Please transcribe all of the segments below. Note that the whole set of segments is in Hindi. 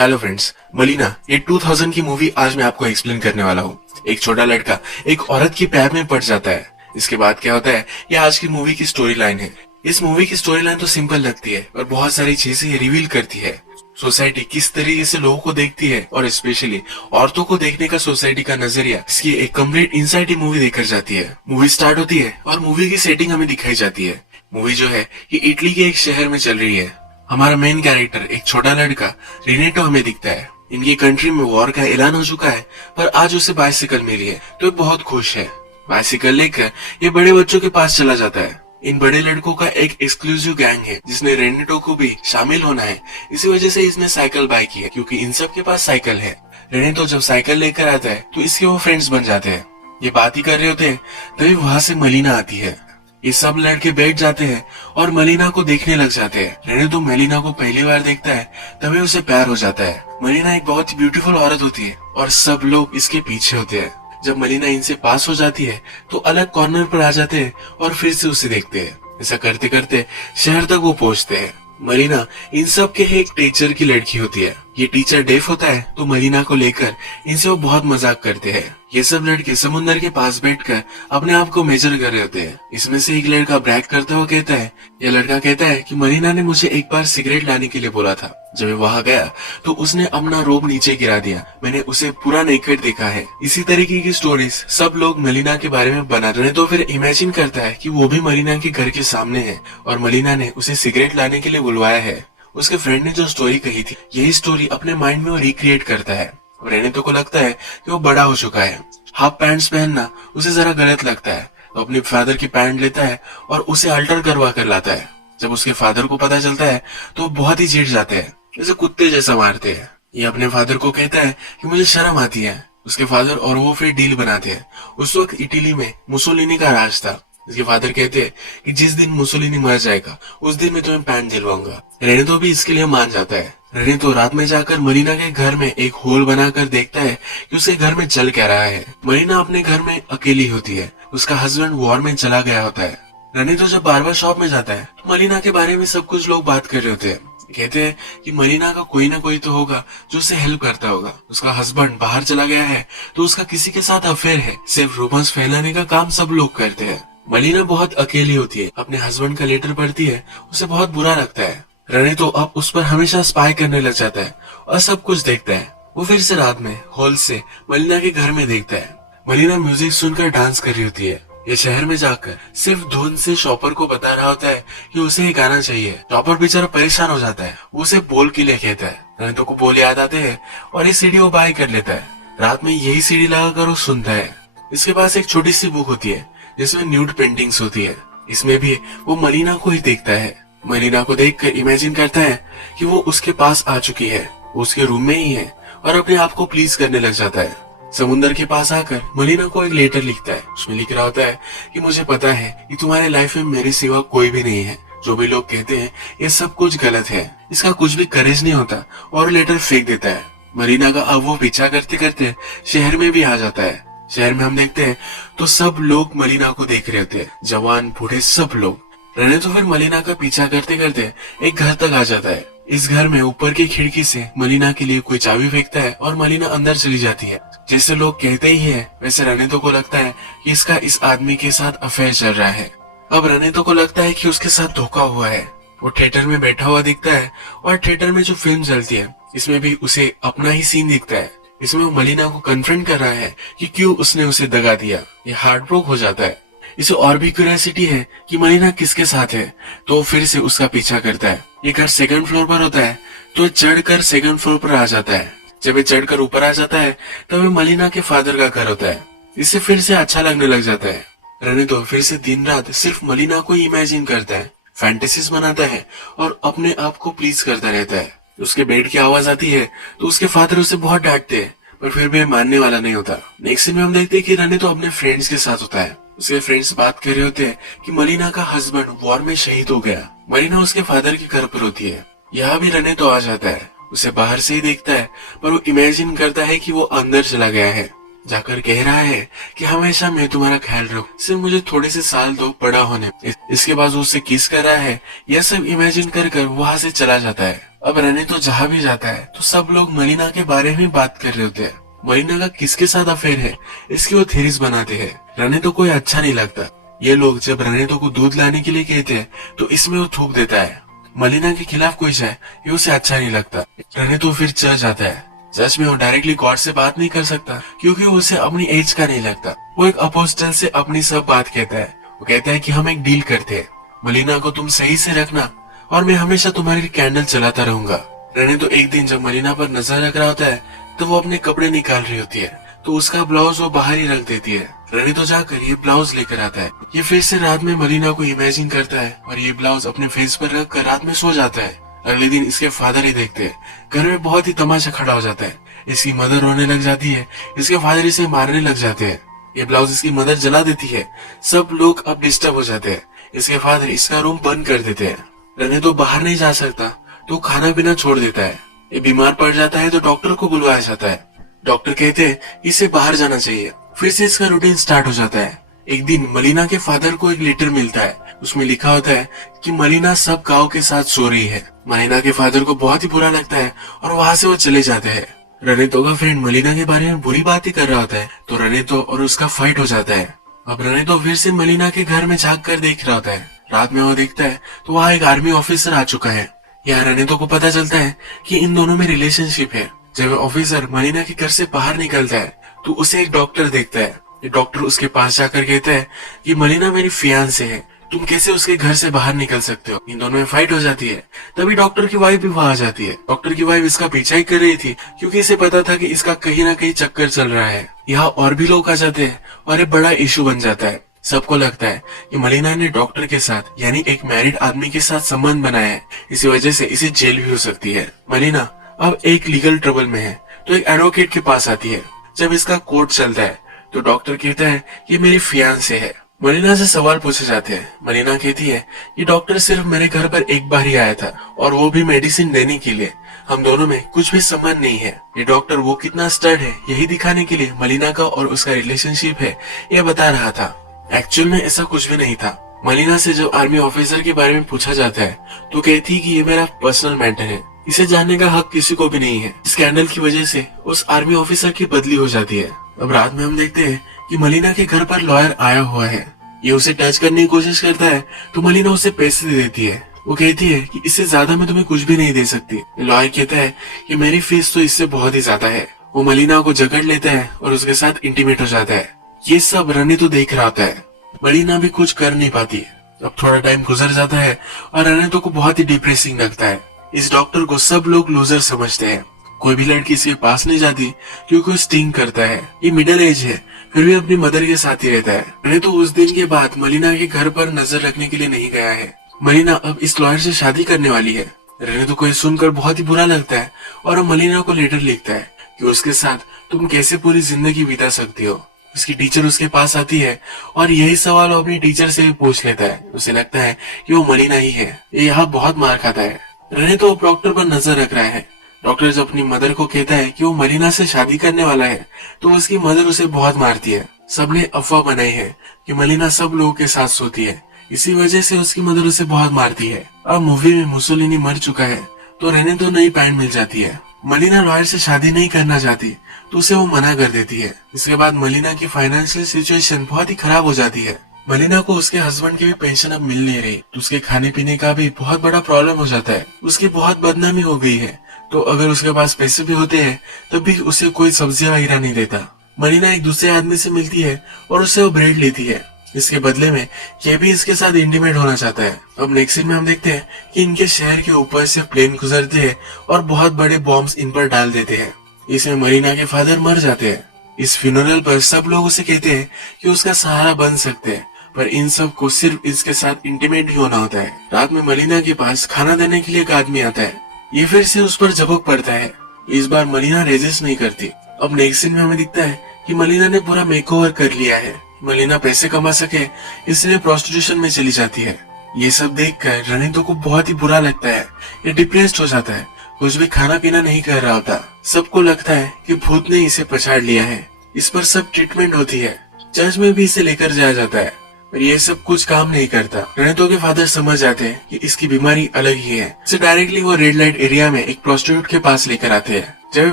हेलो फ्रेंड्स, मलीना ये 2000 की मूवी आज मैं आपको एक्सप्लेन करने वाला हूँ। एक छोटा लड़का एक औरत की प्यार में पड़ जाता है। इसके बाद क्या होता है, ये आज की मूवी की स्टोरी लाइन है। इस मूवी की स्टोरी लाइन तो सिंपल लगती है पर बहुत सारी चीजें रिवील करती है। सोसाइटी किस तरीके से लोगों को देखती है और स्पेशली औरतों को देखने का सोसाइटी का नजरिया, इसकी एक कंप्लीट इनसाइट मूवी देखकर जाती है। मूवी स्टार्ट होती है और मूवी की सेटिंग हमें दिखाई जाती है। मूवी जो है ये इटली के एक शहर में चल रही है। हमारा मेन कैरेक्टर एक छोटा लड़का रिनेटो हमें दिखता है। इनकी कंट्री में वॉर का ऐलान हो चुका है पर आज उसे बाइसिकल मिली है तो ये बहुत खुश है। बाइसिकल लेकर ये बड़े बच्चों के पास चला जाता है। इन बड़े लड़कों का एक एक्सक्लूसिव गैंग है जिसने रेनेटो को भी शामिल होना है। इसी वजह से इसने साइकिल बाय की है क्योंकि इन सब के पास साइकिल है। रेनेटो जब साइकिल लेकर आता है तो इसके वो फ्रेंड्स बन जाते हैं। ये बात ही कर रहे होते हैं तभी वहां से मलीना आती है। ये सब लड़के बैठ जाते हैं और मलीना को देखने लग जाते हैं। रेनेटो मलीना को पहली बार देखता है तभी उसे प्यार हो जाता है। मलीना एक बहुत ही ब्यूटीफुल औरत होती है और सब लोग इसके पीछे होते हैं। जब मलीना इनसे पास हो जाती है तो अलग कॉर्नर पर आ जाते हैं और फिर से उसे देखते हैं। ऐसा करते करते शहर तक वो पहुंचते हैं। मलीना इन सब के एक टीचर की लड़की होती है। ये टीचर डेफ होता है तो मलीना को लेकर इनसे वो बहुत मजाक करते हैं। ये सब लड़के समुद्र के पास बैठकर अपने आप को मेजर कर रहे होते हैं। इसमें से एक लड़का ब्रैग करते हुए कहता है, यह लड़का कहता है कि मलीना ने मुझे एक बार सिगरेट लाने के लिए बोला था। जब मैं वहां गया तो उसने अपना रोब नीचे गिरा दिया। मैंने उसे पूरा नेकेड देखा है। इसी तरीके की स्टोरीज सब लोग मलीना के बारे में बना रहे तो फिर इमेजिन करता है कि वो भी मलीना के घर के सामने है और मलीना ने उसे सिगरेट लाने के लिए बुलवाया है। उसके फ्रेंड ने जो स्टोरी कही थी यही स्टोरी अपने माइंड में वो रिक्रिएट करता है। रेनेटो को लगता है कि वो बड़ा हो चुका है। हाफ पैंट्स पहनना उसे जरा गलत लगता है तो अपने फादर की पैंट लेता है और उसे अल्टर करवा कर लाता है। जब उसके फादर को पता चलता है तो वो बहुत ही चिढ़ जाते हैं, जैसे कुत्ते जैसा मारते हैं। ये अपने फादर को कहता है कि मुझे शर्म आती है। उसके फादर और वो फिर डील बनाते हैं। उस वक्त इटली में मुसोलिनी का राज था। इसके फादर कहते हैं कि जिस दिन मुसोलिनी मर जाएगा उस दिन मैं तुम्हें पैंट दिलवाऊंगा। रेनेटो भी इसके लिए मान जाता है। रेनेटो रात में जाकर मलीना के घर में एक होल बनाकर देखता है कि उसके घर में चल क्या रहा है। मलीना अपने घर में अकेली होती है। उसका हस्बैंड वॉर में चला गया होता है। रेनेटो जब बार्बर शॉप में जाता है तो मलीना के बारे में सब कुछ लोग बात कर रहे होते हैं। कहते हैं कि मलीना का कोई ना कोई तो होगा जो उसे हेल्प करता होगा। उसका हस्बैंड बाहर चला गया है तो उसका किसी के साथ अफेयर है। सिर्फ रूमर्स फैलाने का काम सब लोग करते हैं। मलीना बहुत अकेली होती है। अपने हस्बैंड का लेटर पढ़ती है, उसे बहुत बुरा लगता है। रेनेटो अब उस पर हमेशा स्पाई करने लग जाता है और सब कुछ देखता है। वो फिर से रात में हॉल से मलीना के घर में देखता है। मलीना म्यूजिक सुनकर डांस कर रही होती है। ये शहर में जाकर सिर्फ धुन से शॉपर को बता रहा होता है कि उसे ये गाना चाहिए। शॉपर बेचारा परेशान हो जाता है। वो उसे बोल के लिए कहता है। रेनेटो को बोल याद आते हैं और ये सीडी वो बाय कर लेता है। रात में यही सीडी लगाकर वो सुनता है। इसके पास एक छोटी सी बुक होती है जिसमें न्यूड पेंटिंग्स होती है। इसमें भी वो मलीना को ही देखता है। मलीना को देखकर इमेजिन करता है कि वो उसके पास आ चुकी है, वो उसके रूम में ही है और अपने आप को प्लीज करने लग जाता है। समुद्र के पास आकर मलीना को एक लेटर लिखता है। उसमें लिख रहा होता है कि मुझे पता है कि तुम्हारे लाइफ में मेरे सिवा कोई भी नहीं है। जो भी लोग कहते हैं ये सब कुछ गलत है। इसका कुछ भी करेज नहीं होता और लेटर फेंक देता है। मलीना का अब वो पीछा करते करते शहर में भी आ जाता है। शहर में हम देखते हैं तो सब लोग मलीना को देख रहे होते हैं, जवान बूढ़े सब लोग। रेनेटो फिर मलीना का पीछा करते करते एक घर तक आ जाता है। इस घर में ऊपर की खिड़की से मलीना के लिए कोई चाबी फेंकता है और मलीना अंदर चली जाती है। जैसे लोग कहते ही है वैसे रेनेटो को लगता है कि इसका इस आदमी के साथ अफेयर चल रहा है। अब रेनेटो को लगता है कि उसके साथ धोखा हुआ है। वो थिएटर में बैठा हुआ दिखता है और थिएटर में जो फिल्म चलती है इसमें भी उसे अपना ही सीन दिखता है। इसमें वो मलीना को कन्फ्रंट कर रहा है कि क्यों उसने उसे दगा दिया। ये हार्ट ब्रोक हो जाता है। इसे और भी क्यूरियोसिटी है कि मलीना किसके साथ है तो फिर से उसका पीछा करता है। ये घर सेकंड फ्लोर पर होता है तो चढ़कर सेकंड फ्लोर पर आ जाता है। जब ये चढ़कर ऊपर आ जाता है तब मलीना के फादर का घर होता है। इससे फिर से अच्छा लगने लग जाता है। रेनेटो फिर से दिन रात सिर्फ मलीना को इमेजिन करता है, फैंटेसीज बनाता है और अपने आप को प्लीज करता रहता है। उसके बेड की आवाज आती है तो उसके फादर उसे बहुत डांटते हैं पर फिर भी मानने वाला नहीं होता। नेक्स्ट सीन में हम देखते हैं कि रेनेटो अपने फ्रेंड्स के साथ होता है। उसके फ्रेंड्स बात कर रहे होते हैं कि मलीना का हस्बैंड वॉर में शहीद हो गया। मलीना उसके फादर के घर पर होती है। यहाँ भी रेनेटो आ जाता है। उसे बाहर से ही देखता है पर वो इमेजिन करता है कि वो अंदर चला गया है। जाकर कह रहा है कि हमेशा मैं तुम्हारा ख्याल रखूं, सिर्फ मुझे थोड़े से साल दो बड़ा होने। इसके बाद उससे किस कर रहा है, यह सब इमेजिन कर वहां से चला जाता है। अब रने तो जहाँ भी जाता है तो सब लोग मलिना के बारे में बात कर रहे होते हैं। मलिना का किसके साथ अफेयर है इसकी वो थेरीज बनाते हैं। रने तो कोई अच्छा नहीं लगता। ये लोग जब रने तो को दूध लाने के लिए कहते हैं तो इसमें वो थूक देता है। मलिना के खिलाफ कोई जाए ये उसे अच्छा नहीं लगता। रने तो फिर चर्च जाता है। चर्च में वो डायरेक्टली गॉड से बात नहीं कर सकता क्योंकि उसे अपनी एज का नहीं लगता। वो एक अपोस्टल से अपनी सब बात कहता है। वो कहता है कि हम एक डील करते हैं, मलिना को तुम सही से रखना और मैं हमेशा तुम्हारी कैंडल चलाता रहूंगा। रने तो एक दिन जब मलिना पर नजर रख रहा होता है तो वो अपने कपड़े निकाल रही होती है तो उसका ब्लाउज वो बाहर ही रख देती है। रने तो जाकर ये ब्लाउज लेकर आता है। ये फिर से रात में मलिना को इमेजिन करता है और ये ब्लाउज अपने फेस पर रख कर रात में सो जाता है। अगले दिन इसके फादर ही देखते हैं। घर में बहुत ही तमाशा खड़ा हो जाता है। इसकी मदर रोने लग जाती है। इसके फादर इसे मारने लग जाते हैं। ये ब्लाउज इसकी मदर जला देती है। सब लोग अब डिस्टर्ब हो जाते हैं। इसके फादर इसका रूम बंद कर देते हैं। रने तो बाहर नहीं जा सकता तो खाना पीना छोड़ देता है। ये बीमार पड़ जाता है तो डॉक्टर को बुलवाया जाता है। डॉक्टर कहते हैं इसे बाहर जाना चाहिए। फिर से इसका रूटीन स्टार्ट हो जाता है। एक दिन मलिना के फादर को एक लेटर मिलता है। उसमें लिखा होता है कि मलिना सब गांव के साथ सो रही है। मलिना के फादर को बहुत ही बुरा लगता है और वहाँ से वो चले जाते हैं। रनेतो का फ्रेंड मलिना के बारे में बुरी बात ही कर रहा होता है तो रनेतो और उसका फाइट हो जाता है। अब रनेतो फिर से मलिना के घर में झांक कर देख रहा होता है। रात में वो देखता है तो वहाँ एक आर्मी ऑफिसर आ चुका है। यहाँ रनेतो को पता चलता है कि इन दोनों में रिलेशनशिप है। जब ऑफिसर मलिना के घर से बाहर निकलता है तो उसे एक डॉक्टर देखता है। ये डॉक्टर उसके पास जाकर कहता है कि मलिना मेरी फियांसे है, तुम कैसे उसके घर से बाहर निकल सकते हो। इन दोनों में फाइट हो जाती है। तभी डॉक्टर की वाइफ भी वहां आ जाती है। डॉक्टर की वाइफ इसका पीछा ही कर रही थी क्योंकि इसे पता था कि इसका कहीं ना कहीं चक्कर चल रहा है। यहाँ और भी लोग आ जाते हैं और एक बड़ा इशू बन जाता है। सबको लगता है कि मलिना ने डॉक्टर के साथ यानी एक मैरिड आदमी के साथ संबंध बनाया है। इसी वजह से इसे जेल भी हो सकती है। मलिना अब एक लीगल ट्रबल में है तो एक एडवोकेट के पास आती है। जब इसका कोर्ट चलता है तो डॉक्टर कहता है कि मेरी फियांसे है। मलिना से सवाल पूछे जाते हैं। मलिना कहती है कि डॉक्टर सिर्फ मेरे घर पर एक बार ही आया था और वो भी मेडिसिन देने के लिए। हम दोनों में कुछ भी संबंध नहीं है। ये डॉक्टर वो कितना स्टर्ड है यही दिखाने के लिए मलिना का और उसका रिलेशनशिप है ये बता रहा था। एक्चुअल में ऐसा कुछ भी नहीं था। मलिना से जब आर्मी ऑफिसर के बारे में पूछा जाता है तो कहती है कि ये मेरा पर्सनल मैटर है, इसे जानने का हक किसी को भी नहीं है। स्कैंडल की वजह से उस आर्मी ऑफिसर की बदली हो जाती है। अब रात में हम देखते हैं कि मलिना के घर पर लॉयर आया हुआ है। ये उसे टच करने की कोशिश करता है तो मलिना उसे पैसे दे देती है। वो कहती है कि इससे ज्यादा मैं तुम्हें कुछ भी नहीं दे सकती। लॉयर कहता है कि मेरी फीस तो इससे बहुत ही ज्यादा है। वो मलिना को जकड़ लेता है और उसके साथ इंटीमेट हो जाता है। ये सब रने तो देख रहा होता है। मलिना भी कुछ कर नहीं पाती। अब थोड़ा टाइम गुजर जाता है और रनेतो को बहुत ही डिप्रेसिंग लगता है। इस डॉक्टर को सब लोग लूजर समझते हैं। कोई भी लड़की इसके पास नहीं जाती क्योंकि वो स्टिंग करता है। ये मिडिल एज है फिर भी अपनी मदर के साथ ही रहता है। रनेतो उस दिन के बाद मलिना के घर पर नजर रखने के लिए नहीं गया है। मलिना अब इस लॉयर से शादी करने वाली है। रनेतो को सुनकर बहुत ही बुरा लगता है और मलिना को लेटर लिखता है कि उसके साथ तुम कैसे पूरी जिंदगी बिता सकती हो। उसकी टीचर उसके पास आती है और यही सवाल वो अपनी टीचर से भी पूछ लेता है। उसे लगता है कि वो मलिना ही है। ये यहाँ बहुत मार खाता है। रनेतो अब डॉक्टर पर नजर रख रहा है। डॉक्टर जब अपनी मदर को कहता है कि वो मलिना से शादी करने वाला है तो उसकी मदर उसे बहुत मारती है। सबने अफवाह बनाई है कि मलिना सब लोगों के साथ सोती है, इसी वजह से उसकी मदर उसे बहुत मारती है। अब मूवी में मुसोलिनी मर चुका है तो रनेतो नई पैंट मिल जाती है। मलिना लॉयर से शादी नहीं करना चाहती तो उसे वो मना कर देती है। इसके बाद मलिना की फाइनेंशियल सिचुएशन बहुत ही खराब हो जाती है। मलिना को उसके हस्बैंड की भी पेंशन अब मिल नहीं रही तो उसके खाने पीने का भी बहुत बड़ा प्रॉब्लम हो जाता है। उसकी बहुत बदनामी हो गई है तो अगर उसके पास पैसे भी होते हैं तब भी उसे कोई सब्जियां वगैरह नहीं देता। मलिना एक दूसरे आदमी से मिलती है और उससे वो ब्रेड लेती है। इसके बदले में ये भी इसके साथ इंटीमेट होना चाहता है। अब नेक्स्ट सीन में हम देखते हैं कि इनके शहर के ऊपर से प्लेन गुजरते हैं और बहुत बड़े बॉम्ब्स इन पर डाल देते हैं। इसमें मलिना के फादर मर जाते हैं। इस फ्यूनरल पर सब लोग उसे कहते हैं कि उसका सहारा बन सकते हैं पर इन सब को सिर्फ इसके साथ इंटीमेट ही होना होता है। रात में मलिना के पास खाना देने के लिए एक आदमी आता है। ये फिर से उस पर झपक पड़ता है। इस बार मलिना रेजिस्ट नहीं करती। अब नेक्स्ट सीन में हमें दिखता है कि मलिना ने पूरा मेकओवर कर लिया है। मलिना पैसे कमा सके इसलिए प्रोस्टिट्यूशन में चली जाती है। ये सब देखकर रनेतो को बहुत ही बुरा लगता है। ये डिप्रेस्ड हो जाता है। कुछ भी खाना पीना नहीं कर रहा होता। सबको लगता है कि भूत ने इसे पछाड़ लिया है। इस पर सब ट्रीटमेंट होती है। चर्च में भी इसे लेकर जाया जाता है। पर ये सब कुछ काम नहीं करता। रनितो के फादर समझ जाते हैं कि इसकी बीमारी अलग ही है। इसे डायरेक्टली वो रेड लाइट एरिया में एक प्रोस्टिट्यूट के पास लेकर आते हैं। जब ये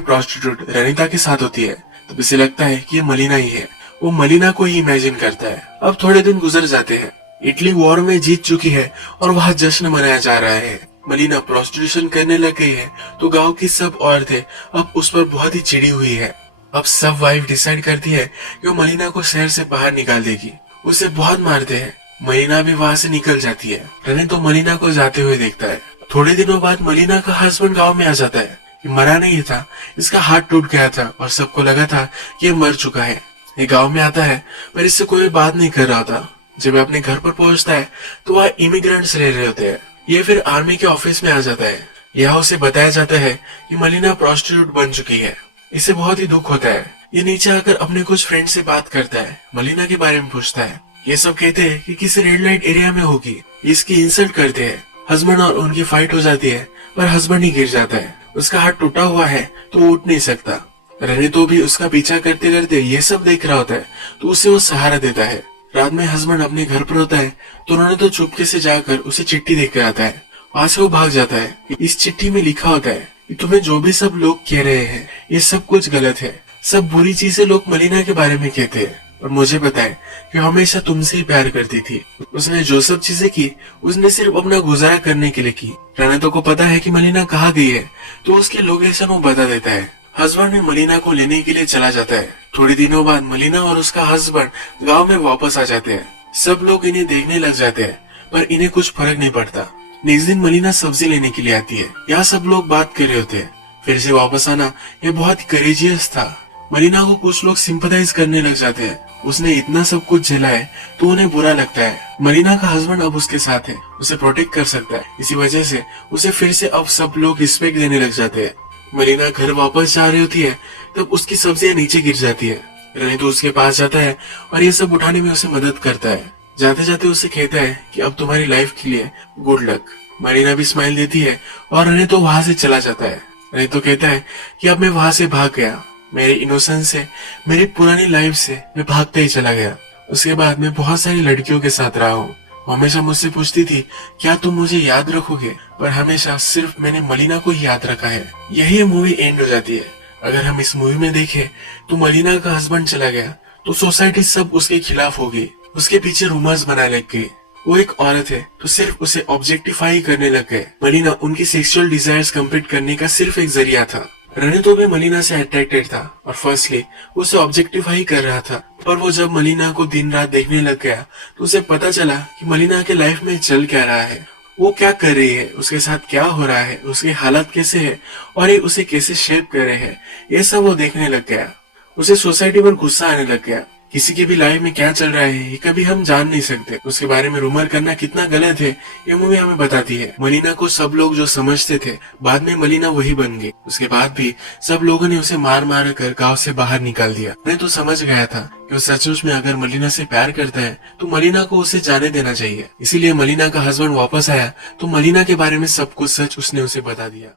प्रोस्टिट्यूट रनिता के साथ होती है तब इसे लगता है कि ये मलिना ही है। वो मलिना को ही इमेजिन करता है। अब थोड़े दिन गुजर जाते हैं। इटली वॉर में जीत चुकी है और वहाँ जश्न मनाया जा रहा है। मलिना प्रोस्टिट्यूशन करने लग गई है तो गांव की सब औरतें अब उस पर बहुत ही चिड़ी हुई है। अब सब वाइफ डिसाइड करती है कि वो मलिना को शहर से बाहर निकाल देगी। उसे बहुत मारते हैं। मलिना भी वहाँ से निकल जाती है। रनी तो मलिना को जाते हुए देखता है। थोड़े दिनों बाद मलिना का हस्बैंड गांव में आ जाता है। ये मरा नहीं था, इसका हाथ टूट गया था और सबको लगा था कि ये मर चुका है। ये गांव में आता है पर इससे कोई बात नहीं कर रहा था। जब ये अपने घर पर पहुंचता है तो वहाँ इमिग्रेंट्स रह रहे होते हैं। ये फिर आर्मी के ऑफिस में आ जाता है। यहाँ उसे बताया जाता है कि मलिना प्रोस्टिट्यूट बन चुकी है। इसे बहुत ही दुख होता है। ये नीचे आकर अपने कुछ फ्रेंड से बात करता है। मलिना के बारे में पूछता है। ये सब कहते हैं कि किसी रेड लाइट एरिया में होगी। इसकी इंसल्ट करते हैं। हस्बैंड और उनकी फाइट हो जाती है पर हस्बैंड ही गिर जाता है। उसका हाथ टूटा हुआ है तो वो उठ नहीं सकता। रनी तो भी उसका पीछा करते करते ये सब देख रहा होता है तो उसे वो सहारा देता है। रात में हस्बैंड अपने घर पर होता है तो उन्होंने तो चुपके से जाकर उसे चिट्ठी देख कर आता है। वहां से वो भाग जाता है। इस चिट्ठी में लिखा होता है कि तुम्हें जो भी सब लोग कह रहे हैं ये सब कुछ गलत है। सब बुरी चीजें लोग मलिना के बारे में कहते हैं और मुझे पता है कि हमेशा तुमसे ही प्यार करती थी। उसने जो सब चीजें की उसने सिर्फ अपना गुजारा करने के लिए की। रनतो को पता है कि मलिना कहाँ गई है तो उसके लोकेशन वो बता देता है। हस्बैंड भी मलिना को लेने के लिए चला जाता है। थोड़े दिनों बाद मलिना और उसका हस्बैंड गांव में वापस आ जाते हैं। सब लोग इन्हें देखने लग जाते हैं पर इन्हें कुछ फर्क नहीं पड़ता। नेक्स्ट दिन मलिना सब्जी लेने के लिए आती है। यहाँ सब लोग बात कर रहे होते हैं। फिर से वापस आना ये बहुत करेजियस था। मलिना को कुछ लोग सिंपथाइज करने लग जाते हैं। उसने इतना सब कुछ झेला है तो उन्हें बुरा लगता है। मलिना का हस्बैंड अब उसके साथ है, उसे प्रोटेक्ट कर सकता है। इसी वजह से उसे फिर से अब सब लोग रिस्पेक्ट देने लग जाते हैं। मलिना घर वापस जा रही होती है तब उसकी सब्जियां नीचे गिर जाती है। रनी तो उसके पास जाता है और ये सब उठाने में उसे मदद करता है। जाते जाते उसे कहता है कि अब तुम्हारी लाइफ के लिए गुड लक। मलिना भी स्माइल देती है और रनी तो वहां से चला जाता है। रनी तो कहता है कि अब मैं वहां से भाग गया। मेरे इनोसेंस से, मेरी पुरानी लाइफ से मैं भागते ही चला गया। उसके बाद मैं बहुत सारी लड़कियों के साथ रहा हूँ। वो हमेशा मुझसे पूछती थी क्या तुम मुझे याद रखोगे, पर हमेशा सिर्फ मैंने मलिना को ही याद रखा है। यही मूवी एंड हो जाती है। अगर हम इस मूवी में देखें तो मलिना का हस्बैंड चला गया तो सोसाइटी सब उसके खिलाफ होगी। उसके पीछे रूमर्स बनाने लग गए। वो एक औरत है तो सिर्फ उसे ऑब्जेक्टिफाई करने लग गए। मलिना उनकी सेक्सुअल डिजायर्स कंप्लीट करने का सिर्फ एक जरिया था। रनितो भी मलिना से अट्रैक्टेड था और फर्स्टली उसे ऑब्जेक्टिफाई कर रहा था। पर वो जब मलिना को दिन रात देखने लग गया तो उसे पता चला कि मलिना के लाइफ में चल क्या रहा है, वो क्या कर रही है, उसके साथ क्या हो रहा है, उसकी हालत कैसे है और ये उसे कैसे शेप कर रहे हैं। ये सब वो देखने लग गया। उसे सोसाइटी पर गुस्सा आने लग गया। किसी के भी लाइफ में क्या चल रहा है ये कभी हम जान नहीं सकते। उसके बारे में रूमर करना कितना गलत है ये मूवी हमें बताती है। मलिना को सब लोग जो समझते थे बाद में मलिना वही बन गई। उसके बाद भी सब लोगों ने उसे मार मार कर गांव से बाहर निकाल दिया। मैं तो समझ गया था कि वो सचमुच में अगर मलिना से प्यार करता है तो मलिना को उसे जाने देना चाहिए। इसीलिए मलिना का हस्बैंड वापस आया तो मलिना के बारे में सब कुछ सच उसने उसे बता दिया।